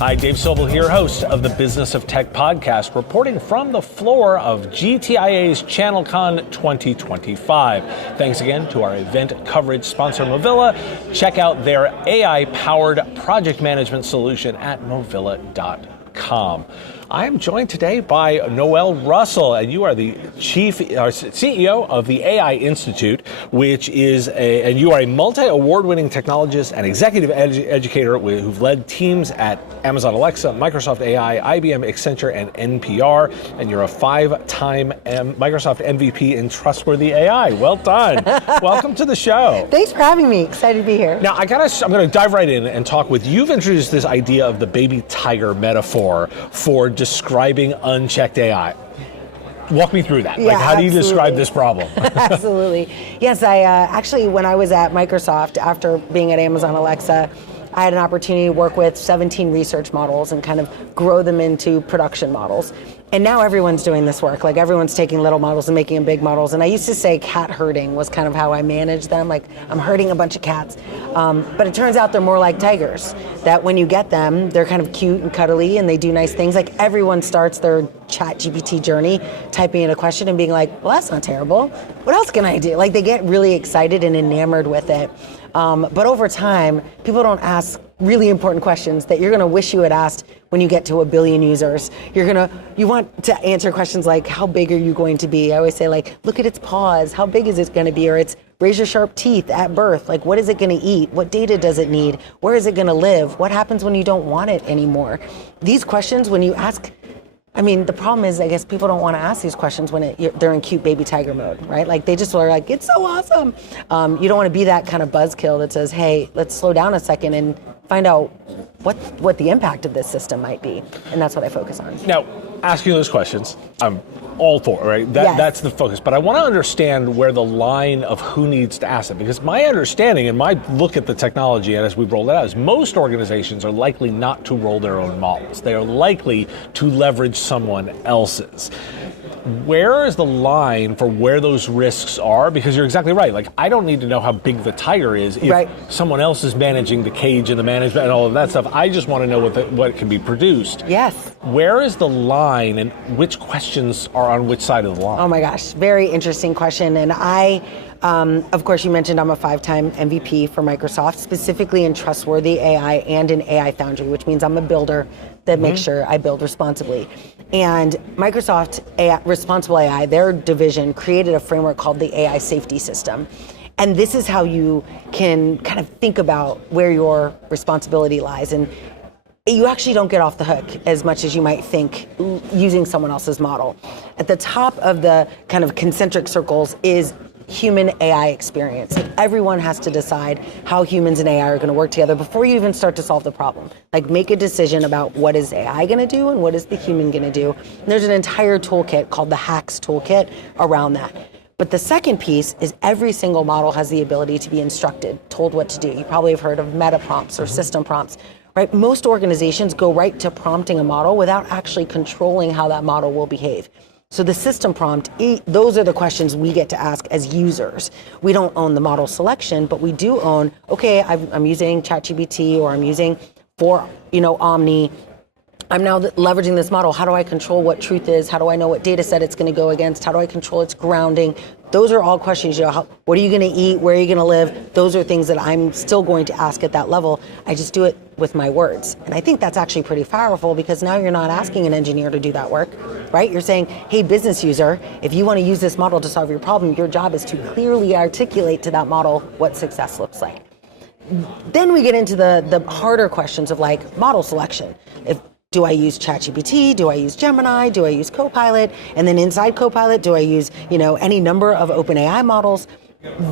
Hi, Dave Sobel here, host of the Business of Tech podcast, reporting from the floor of GTIA's ChannelCon 2025. Thanks again to our event coverage sponsor, Movilla. Check out their AI-powered project management solution at movilla.com. I am joined today by Noelle Russell, and you are the CEO of the AI Institute, which is and you are a multi-award-winning technologist and executive educator who've led teams at Amazon Alexa, Microsoft AI, IBM, Accenture, and NPR, and you're a 5-time Microsoft MVP in trustworthy AI. Well done. Welcome to the show. Thanks for having me. Excited to be here. Now, I'm going to dive right in and talk with you've introduced this idea of the baby tiger metaphor for describing unchecked AI. Walk me through that. Yeah, how do you describe this problem? Absolutely. Yes, I actually, when I was at Microsoft, after being at Amazon Alexa, I had an opportunity to work with 17 research models and kind of grow them into production models. And now everyone's doing this work. Like, everyone's taking little models and making them big models. And I used to say cat herding was kind of how I manage them. Like, I'm herding a bunch of cats. But it turns out they're more like tigers, that when you get them, they're kind of cute and cuddly and they do nice things. Like, everyone starts their ChatGPT journey typing in a question and being like, well, that's not terrible. What else can I do? Like, they get really excited and enamored with it. But over time, people don't ask really important questions that you're going to wish you had asked when you get to 1 billion users. You want to answer questions like, how big are you going to be? I always say, like, look at its paws. How big is it going to be? Or it's razor sharp teeth at birth. Like, what is it going to eat? What data does it need? Where is it going to live? What happens when you don't want it anymore? These questions, when you ask, the problem is, I guess people don't want to ask these questions when they're in cute baby tiger mode, right? Like, they just are like, it's so awesome. You don't want to be that kind of buzzkill that says, hey, let's slow down a second and find out what the impact of this system might be. And that's what I focus on. Now, asking those questions, I'm all for, right? Yes. That's the focus. But I want to understand where the line of who needs to ask it. Because my understanding and my look at the technology, and as we've rolled it out, is most organizations are likely not to roll their own models. They are likely to leverage someone else's. Where is the line for where those risks are? Because you're exactly right. Like, I don't need to know how big the tiger is if someone else is managing the cage and the management and all of that stuff. I just want to know what can be produced. Yes. Where is the line and which questions are on which side of the line? Oh my gosh, very interesting question. And I, of course, you mentioned I'm a 5-time MVP for Microsoft, specifically in trustworthy AI and in AI Foundry, which means I'm a builder that makes sure I build responsibly. And Microsoft Responsible AI, their division, created a framework called the AI Safety System. And this is how you can kind of think about where your responsibility lies. And you actually don't get off the hook as much as you might think using someone else's model. At the top of the kind of concentric circles is human AI experience. Like, everyone has to decide how humans and AI are going to work together before you even start to solve the problem. Like, make a decision about what is AI going to do and what is the human going to do. And there's an entire toolkit called the HACS toolkit around that. But the second piece is every single model has the ability to be instructed, told what to do. You probably have heard of meta prompts or system prompts, right? Most organizations go right to prompting a model without actually controlling how that model will behave. So the system prompt, those are the questions we get to ask as users. We don't own the model selection, but we do own, okay, I'm using ChatGPT or I'm using Omni. I'm now leveraging this model. How do I control what truth is? How do I know what data set it's going to go against? How do I control its grounding? Those are all questions, what are you going to eat? Where are you going to live? Those are things that I'm still going to ask at that level. I just do it with my words. And I think that's actually pretty powerful, because now you're not asking an engineer to do that work, right? You're saying, hey, business user, if you want to use this model to solve your problem, your job is to clearly articulate to that model what success looks like. Then we get into the harder questions of, like, model selection. Do I use ChatGPT? Do I use Gemini? Do I use Copilot? And then inside Copilot, do I use, any number of OpenAI models?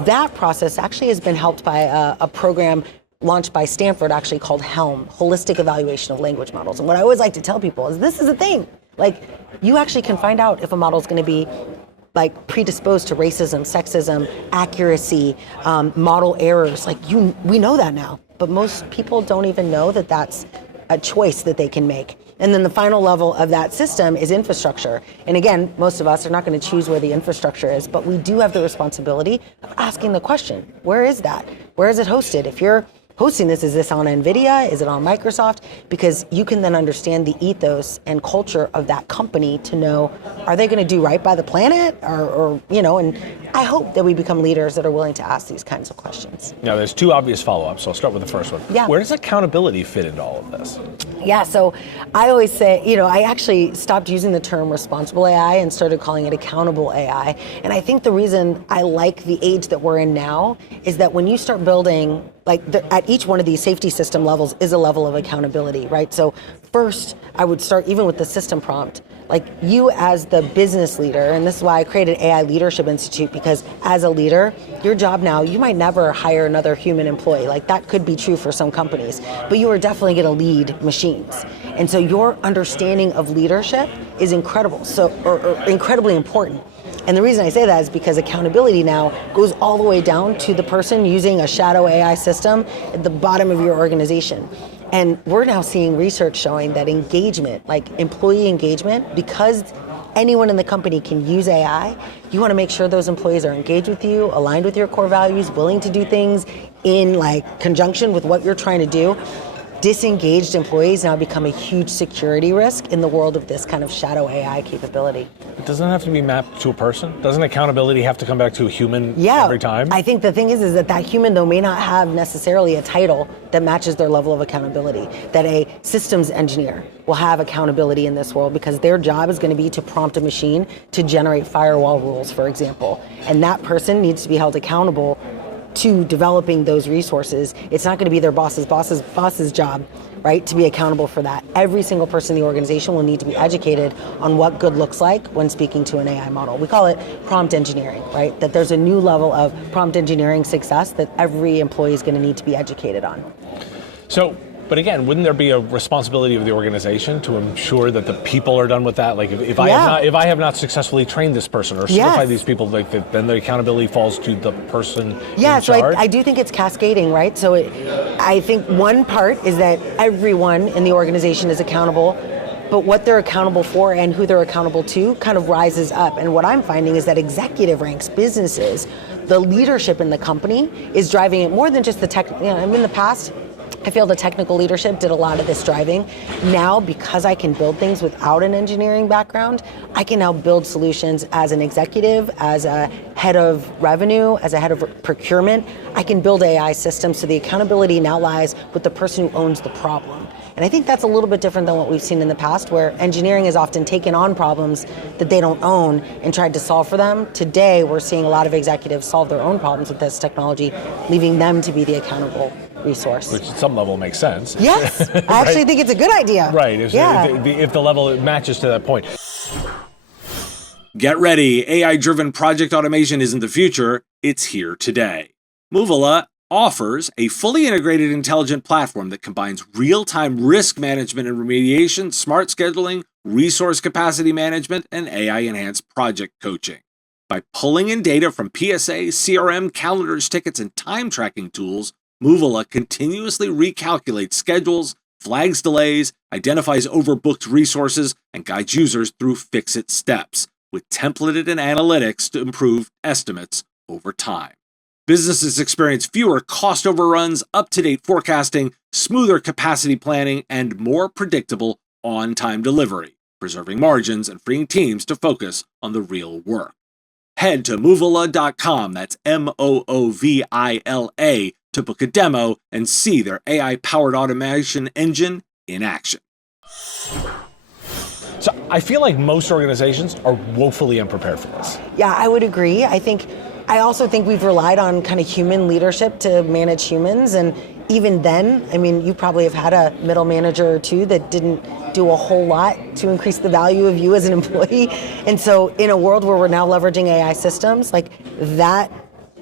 That process actually has been helped by a program launched by Stanford, actually called HELM, Holistic Evaluation of Language Models. And what I always like to tell people is this is a thing. Like, you actually can find out if a model is going to be predisposed to racism, sexism, accuracy, model errors. We know that now, but most people don't even know that that's a choice that they can make. And then the final level of that system is infrastructure. And again, most of us are not going to choose where the infrastructure is, but we do have the responsibility of asking the question, where is that? Where is it hosted? If you're hosting this? Is this on NVIDIA? Is it on Microsoft? Because you can then understand the ethos and culture of that company to know, are they going to do right by the planet? Or, and I hope that we become leaders that are willing to ask these kinds of questions. Now, there's two obvious follow-ups, so I'll start with the first one. Yeah. Where does accountability fit into all of this? Yeah, so I always say, I actually stopped using the term responsible AI and started calling it accountable AI. And I think the reason I like the age that we're in now is that when you start building, at each one of these safety system levels is a level of accountability, right? So first, I would start even with the system prompt. Like you as the business leader, and this is why I created AI Leadership Institute, because as a leader, your job now, you might never hire another human employee. Like that could be true for some companies, but you are definitely going to lead machines. And so your understanding of leadership is incredible, or incredibly important. And the reason I say that is because accountability now goes all the way down to the person using a shadow AI system at the bottom of your organization. And we're now seeing research showing that engagement, like employee engagement, because anyone in the company can use AI, you want to make sure those employees are engaged with you, aligned with your core values, willing to do things in conjunction with what you're trying to do. Disengaged employees now become a huge security risk in the world of this kind of shadow AI capability. It doesn't have to be mapped to a person. Doesn't accountability have to come back to a human every time? I think the thing is that human, though, may not have necessarily a title that matches their level of accountability. That a systems engineer will have accountability in this world because their job is going to be to prompt a machine to generate firewall rules, for example. And that person needs to be held accountable to developing those resources. It's not going to be their boss's job, right, to be accountable for that. Every single person in the organization will need to be educated on what good looks like when speaking to an AI model. We call it prompt engineering, right? That there's a new level of prompt engineering success that every employee is going to need to be educated on. So, but again, wouldn't there be a responsibility of the organization to ensure that the people are done with that? Like if I have not successfully trained this person or certified these people, then the accountability falls to the person in charge? So I do think it's cascading, right? So I think one part is that everyone in the organization is accountable, but what they're accountable for and who they're accountable to kind of rises up. And what I'm finding is that executive ranks, businesses, the leadership in the company is driving it more than just the tech. In the past, I feel the technical leadership did a lot of this driving. Now, because I can build things without an engineering background, I can now build solutions as an executive, as a head of revenue, as a head of procurement. I can build AI systems, so the accountability now lies with the person who owns the problem. And I think that's a little bit different than what we've seen in the past, where engineering has often taken on problems that they don't own and tried to solve for them. Today, we're seeing a lot of executives solve their own problems with this technology, leaving them to be the accountable resource. Which at some level makes sense. Yes, I actually think it's a good idea. Right, if the level matches to that point. Get ready, AI-driven project automation isn't the future, it's here today. Movila offers a fully integrated intelligent platform that combines real-time risk management and remediation, smart scheduling, resource capacity management, and AI-enhanced project coaching. By pulling in data from PSA, CRM, calendars, tickets, and time tracking tools, Movila continuously recalculates schedules, flags delays, identifies overbooked resources, and guides users through fix-it steps, with templated and analytics to improve estimates over time. Businesses experience fewer cost overruns, up-to-date forecasting, smoother capacity planning, and more predictable on-time delivery, preserving margins and freeing teams to focus on the real work. Head to Movila.com, that's Moovila, to book a demo and see their AI-powered automation engine in action. So I feel like most organizations are woefully unprepared for this. Yeah, I would agree. I also think we've relied on kind of human leadership to manage humans, and even then, you probably have had a middle manager or two that didn't do a whole lot to increase the value of you as an employee. And so in a world where we're now leveraging AI systems, that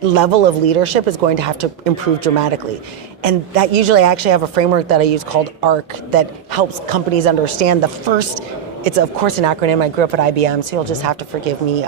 level of leadership is going to have to improve dramatically. And that usually I actually have a framework that I use called ARC that helps companies understand the first. It's of course an acronym. I grew up at IBM, so you'll just have to forgive me.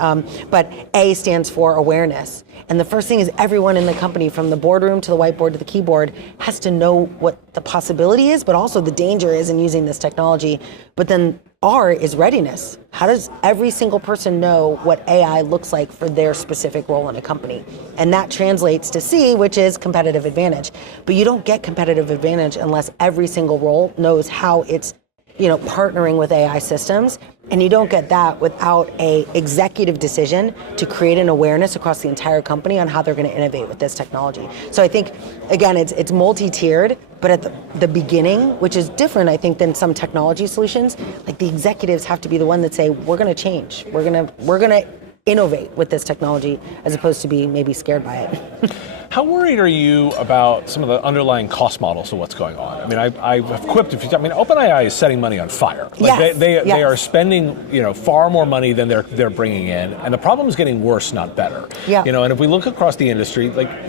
But A stands for awareness. And the first thing is everyone in the company, from the boardroom to the whiteboard to the keyboard, has to know what the possibility is, but also the danger is in using this technology. But then R is readiness. How does every single person know what AI looks like for their specific role in a company? And that translates to C, which is competitive advantage. But you don't get competitive advantage unless every single role knows how it's, partnering with AI systems. And you don't get that without a executive decision to create an awareness across the entire company on how they're going to innovate with this technology. So I think, again, it's multi-tiered, but at the beginning, which is different, I think, than some technology solutions, like the executives have to be the one that say, we're going to change. We're going to innovate with this technology, as opposed to be maybe scared by it. How worried are you about some of the underlying cost models of what's going on? I mean, I've quipped a few times. I mean, OpenAI is setting money on fire. Like they are spending, far more money than they're bringing in, and the problem is getting worse, not better. Yeah. And if we look across the industry, like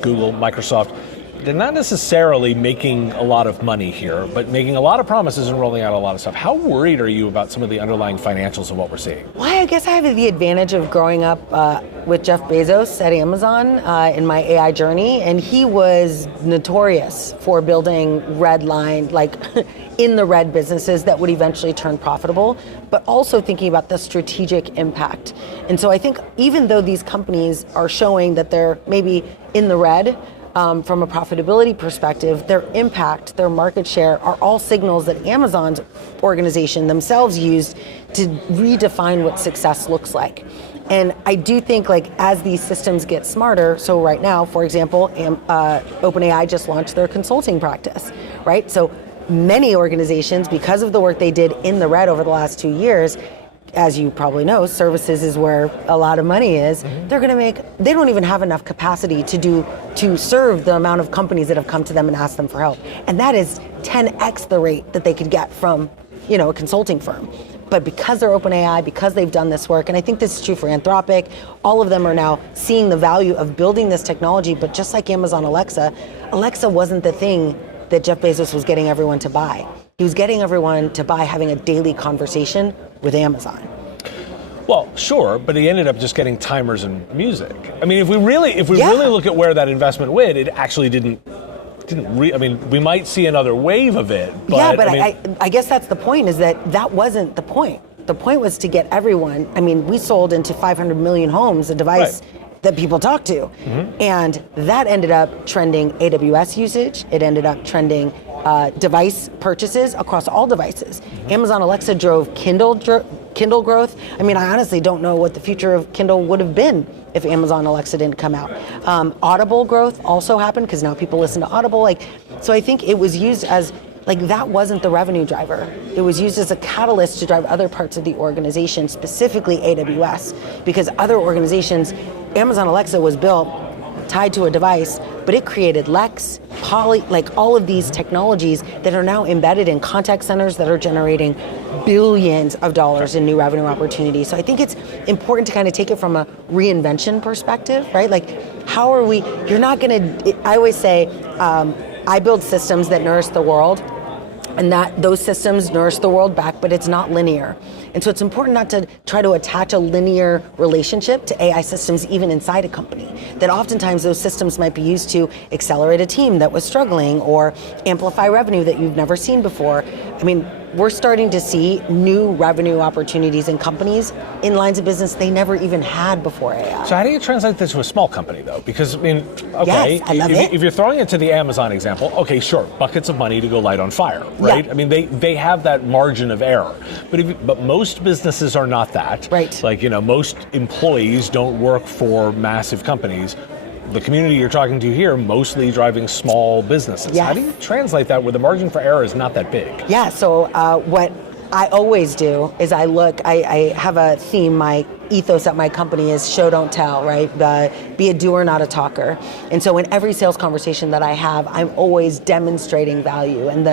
Google, Microsoft, they're not necessarily making a lot of money here, but making a lot of promises and rolling out a lot of stuff. How worried are you about some of the underlying financials of what we're seeing? Well, I guess I have the advantage of growing up with Jeff Bezos at Amazon in my AI journey, and he was notorious for building red line, like in the red businesses that would eventually turn profitable, but also thinking about the strategic impact. And so I think even though these companies are showing that they're maybe in the red, from a profitability perspective, their impact, their market share are all signals that Amazon's organization themselves used to redefine what success looks like. And I do think, like, as these systems get smarter, so right now, for example, OpenAI just launched their consulting practice, right? So many organizations, because of the work they did in the red over the last 2 years, as you probably know, services is where a lot of money is. Mm-hmm. They don't even have enough capacity to serve the amount of companies that have come to them and asked them for help. And that is 10x the rate that they could get from, a consulting firm. But because they're OpenAI, because they've done this work, and I think this is true for Anthropic, all of them are now seeing the value of building this technology. But just like Amazon Alexa wasn't the thing that Jeff Bezos was getting everyone to buy. He was getting everyone to buy having a daily conversation with Amazon. Well, sure, but he ended up just getting timers and music. I mean, if we really look at where that investment went, it actually we might see another wave of it. But, yeah, but I guess that's the point, is that wasn't the point. The point was to get everyone. I mean, we sold into 500 million homes a device that people talk to. Mm-hmm. And that ended up trending AWS usage. It ended up trending device purchases across all devices. Mm-hmm. Amazon Alexa drove Kindle growth. I mean, I honestly don't know what the future of Kindle would have been if Amazon Alexa didn't come out. Audible growth also happened because now people listen to Audible. So I think it was used as, that wasn't the revenue driver. It was used as a catalyst to drive other parts of the organization, specifically AWS, because other organizations, Amazon Alexa was built tied to a device, but it created Lex, Poly, all of these technologies that are now embedded in contact centers that are generating billions of dollars in new revenue opportunities. So I think it's important to kind of take it from a reinvention perspective, right? I always say, I build systems that nourish the world, and that those systems nourish the world back, but it's not linear. And so it's important not to try to attach a linear relationship to AI systems even inside a company. That oftentimes those systems might be used to accelerate a team that was struggling or amplify revenue that you've never seen before. I mean, we're starting to see new revenue opportunities in companies in lines of business they never even had before AI. So how do you translate this to a small company, though? Because, okay, yes, I love it. If you're throwing it to the Amazon example, okay, sure, buckets of money to go light on fire, right? Yeah. I mean, they have that margin of error. But most businesses are not that. Right. Most employees don't work for massive companies. The community you're talking to here, mostly driving small businesses. Yes. How do you translate that where the margin for error is not that big? Yeah, so what I always do is I have a theme. My ethos at my company is show, don't tell, right? Be a doer, not a talker. And so in every sales conversation that I have, I'm always demonstrating value. And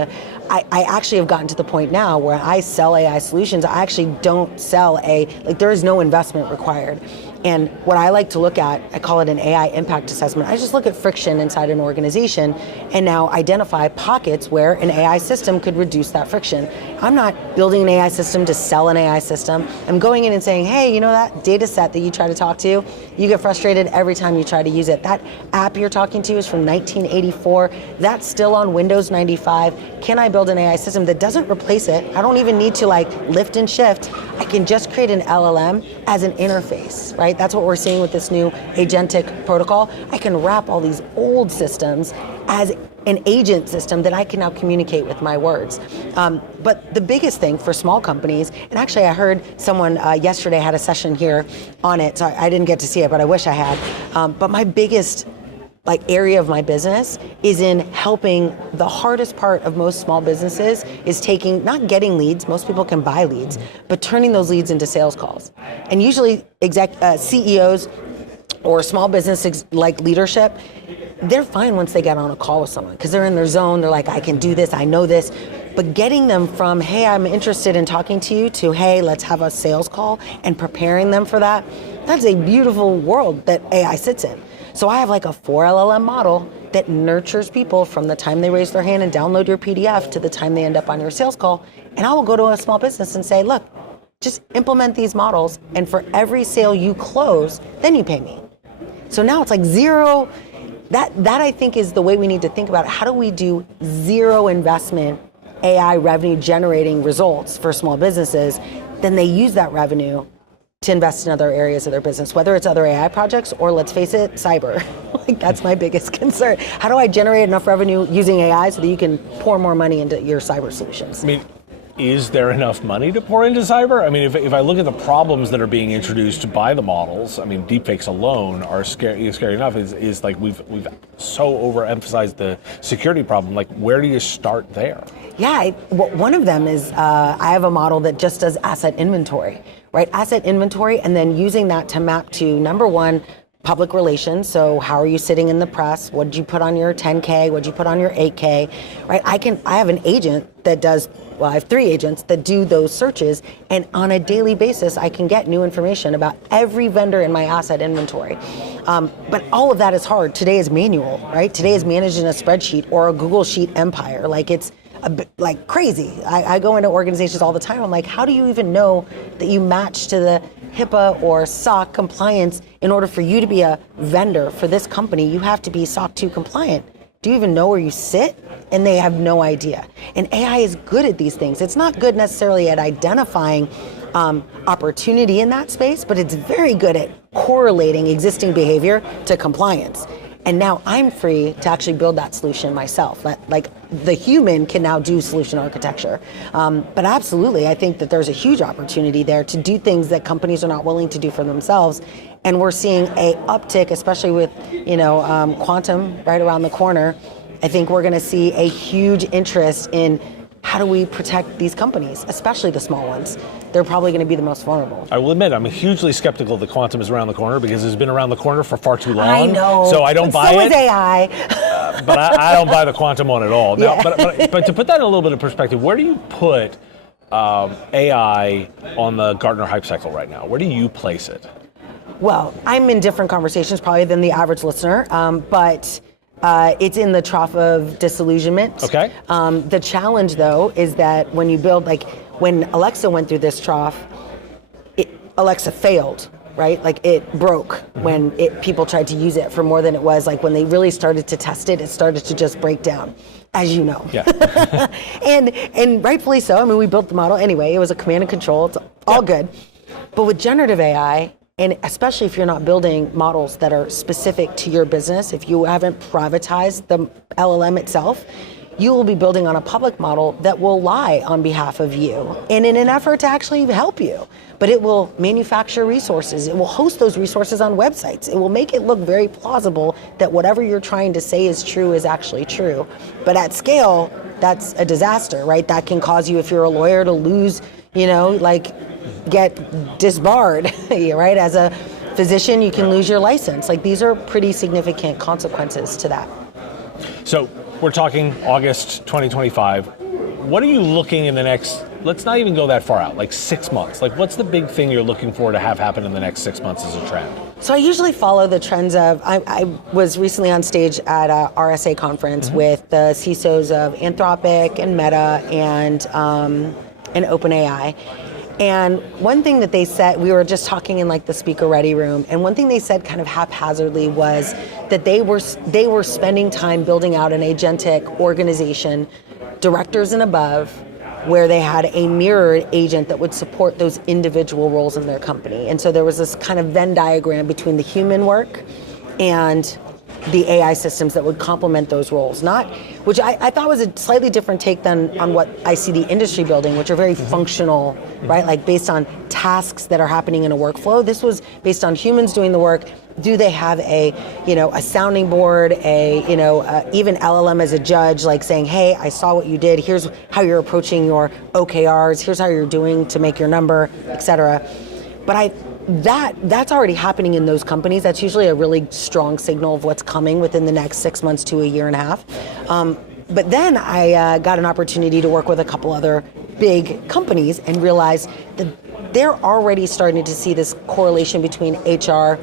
I actually have gotten to the point now where I sell AI solutions. I actually don't sell there is no investment required. And what I like to look at, I call it an AI impact assessment. I just look at friction inside an organization and now identify pockets where an AI system could reduce that friction. I'm not building an AI system to sell an AI system. I'm going in and saying, hey, you know that data set that you try to talk to, you get frustrated every time you try to use it. That app you're talking to is from 1984. That's still on Windows 95. Can I build an AI system that doesn't replace it? I don't even need to lift and shift. I can just create an LLM as an interface, right? That's what we're seeing with this new agentic protocol. I can wrap all these old systems as an agent system that I can now communicate with my words. But the biggest thing for small companies, and actually I heard someone yesterday had a session here on it, so I didn't get to see it, but I wish I had. But my biggest area of my business is in helping. The hardest part of most small businesses is not getting leads, most people can buy leads, but turning those leads into sales calls. And usually CEOs or small business leadership, they're fine once they get on a call with someone because they're in their zone. They're like, I can do this, I know this. But getting them from, hey, I'm interested in talking to you, to, hey, let's have a sales call, and preparing them for that, that's a beautiful world that AI sits in. So I have a 4 LLM model that nurtures people from the time they raise their hand and download your PDF to the time they end up on your sales call. And I will go to a small business and say, look, just implement these models, and for every sale you close, then you pay me. So now it's zero. That I think is the way we need to think about it. How do we do zero investment AI revenue generating results for small businesses? Then they use that revenue to invest in other areas of their business, whether it's other AI projects or, let's face it, cyber. That's my biggest concern. How do I generate enough revenue using AI so that you can pour more money into your cyber solutions? Is there enough money to pour into cyber? If I look at the problems that are being introduced by the models, deepfakes alone are scary enough. Is we've so overemphasized the security problem. Where do you start there? Yeah, one of them is I have a model that just does asset inventory, right? Asset inventory, and then using that to map to, number one, public relations. So how are you sitting in the press? What did you put on your 10K? What did you put on your 8K? Right? I have an agent that does, I have 3 agents that do those searches, and on a daily basis, I can get new information about every vendor in my asset inventory. But all of that is hard. Today is manual, right? Today is managed in a spreadsheet or a Google Sheet empire. It's a bit crazy. I go into organizations all the time. I'm like, how do you even know that you match to the HIPAA or SOC compliance? In order for you to be a vendor for this company, you have to be SOC 2 compliant. Do you even know where you sit? And they have no idea. And AI is good at these things. It's not good necessarily at identifying opportunity in that space, but it's very good at correlating existing behavior to compliance. And now I'm free to actually build that solution myself. The human can now do solution architecture. But absolutely, I think that there's a huge opportunity there to do things that companies are not willing to do for themselves. And we're seeing a uptick, especially with quantum right around the corner. I think we're going to see a huge interest in how do we protect these companies, especially the small ones. They're probably going to be the most vulnerable. I will admit, I'm hugely skeptical that quantum is around the corner because it's been around the corner for far too long. I know. So I don't buy it. So is AI. But I don't buy the quantum one at all. Now, Yeah. but to put that in a little bit of perspective, where do you put AI on the Gartner hype cycle right now? Where do you place it? Well, I'm in different conversations probably than the average listener, but it's in the trough of disillusionment. Okay. The challenge, though, is that when you build, when Alexa went through this trough, Alexa failed, right? It broke when people tried to use it for more than it was. When they really started to test it, it started to just break down, as you know. Yeah. and rightfully so. We built the model anyway. It was a command and control. It's all good. But with generative AI, and especially if you're not building models that are specific to your business, if you haven't privatized the LLM itself, you will be building on a public model that will lie on behalf of you and in an effort to actually help you. But it will manufacture resources. It will host those resources on websites. It will make it look very plausible that whatever you're trying to say is true is actually true. But at scale, that's a disaster, right? That can cause you, if you're a lawyer, to lose, get disbarred, right? As a physician, you can lose your license. These are pretty significant consequences to that. So we're talking August 2025. What are you looking in the next, let's not even go that far out, 6 months? What's the big thing you're looking for to have happen in the next 6 months as a trend? So I usually follow the trends of, I was recently on stage at a RSA conference with the CISOs of Anthropic and Meta and and OpenAI. And one thing that they said, we were just talking in like the speaker ready room, and one thing they said kind of haphazardly was that they were spending time building out an agentic organization, directors and above, where they had a mirrored agent that would support those individual roles in their company. And so there was this kind of Venn diagram between the human work and the AI systems that would complement those roles, which I thought was a slightly different take than on what I see the industry building, which are very functional, right? Like based on tasks that are happening in a workflow. This was based on humans doing the work. Do they have a sounding board, even LLM as a judge, like saying, hey, I saw what you did. Here's how you're approaching your OKRs. Here's how you're doing to make your number, et cetera. But that's already happening in those companies. That's usually a really strong signal of what's coming within the next 6 months to a year and a half. But then I got an opportunity to work with a couple other big companies and realized that they're already starting to see this correlation between HR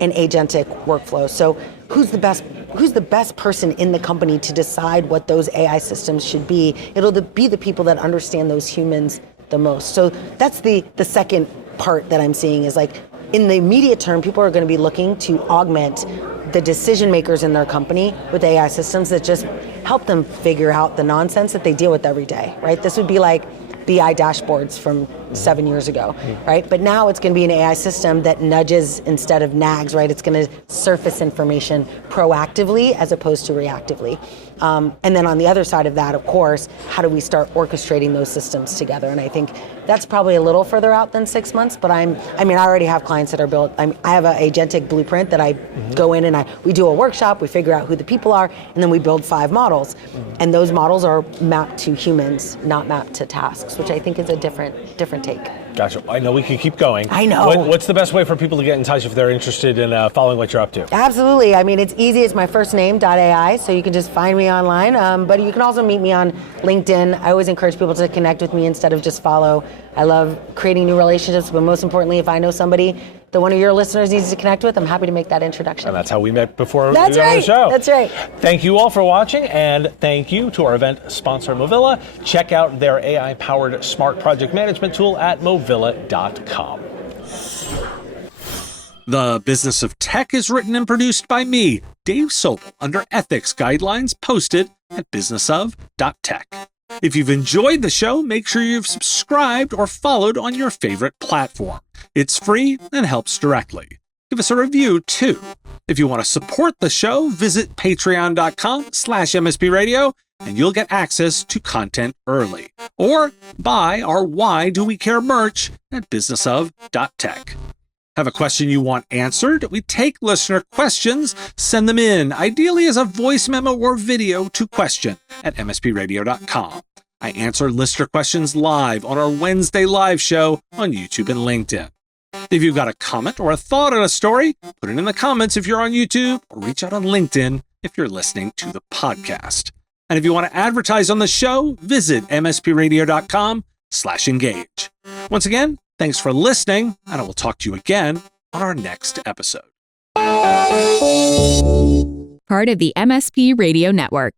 and agentic workflow. So who's the best person in the company to decide what those AI systems should be? It'll be the people that understand those humans the most. So that's the second part that I'm seeing is like in the immediate term, people are going to be looking to augment the decision makers in their company with AI systems that just help them figure out the nonsense that they deal with every day, right? This would be like BI dashboards from 7 years ago, right? But now it's going to be an AI system that nudges instead of nags, right? It's going to surface information proactively as opposed to reactively. And then on the other side of that, of course, how do we start orchestrating those systems together? And I think that's probably a little further out than 6 months, but I already have clients that are built. I have an agentic blueprint that I go in and we do a workshop, we figure out who the people are, and then we build 5 models. And those models are mapped to humans, not mapped to tasks, which I think is a different take. Gotcha. I know we could keep going. I know. What's the best way for people to get in touch if they're interested in following what you're up to? Absolutely. It's easy. It's my first name, .ai, so you can just find me online. But you can also meet me on LinkedIn. I always encourage people to connect with me instead of just follow. I love creating new relationships, but most importantly, if I know somebody that one of your listeners needs to connect with, I'm happy to make that introduction. And that's how we met before That's we were on the show. That's right. Thank you all for watching, and thank you to our event sponsor, Movilla. Check out their AI-powered smart project management tool at movilla.com. The Business of Tech is written and produced by me, Dave Sobel, under ethics guidelines posted at businessof.tech. If you've enjoyed the show, make sure you've subscribed or followed on your favorite platform. It's free and helps directly. Give us a review, too. If you want to support the show, visit patreon.com/MSPradio, and you'll get access to content early. Or buy our Why Do We Care merch at businessof.tech. Have a question you want answered? We take listener questions, send them in, ideally as a voice memo or video to question@mspradio.com. I answer listener questions live on our Wednesday live show on YouTube and LinkedIn. If you've got a comment or a thought on a story, put it in the comments if you're on YouTube, or reach out on LinkedIn if you're listening to the podcast. And if you want to advertise on the show, visit mspradio.com/engage. Once again, thanks for listening, and I will talk to you again on our next episode. Part of the MSP Radio Network.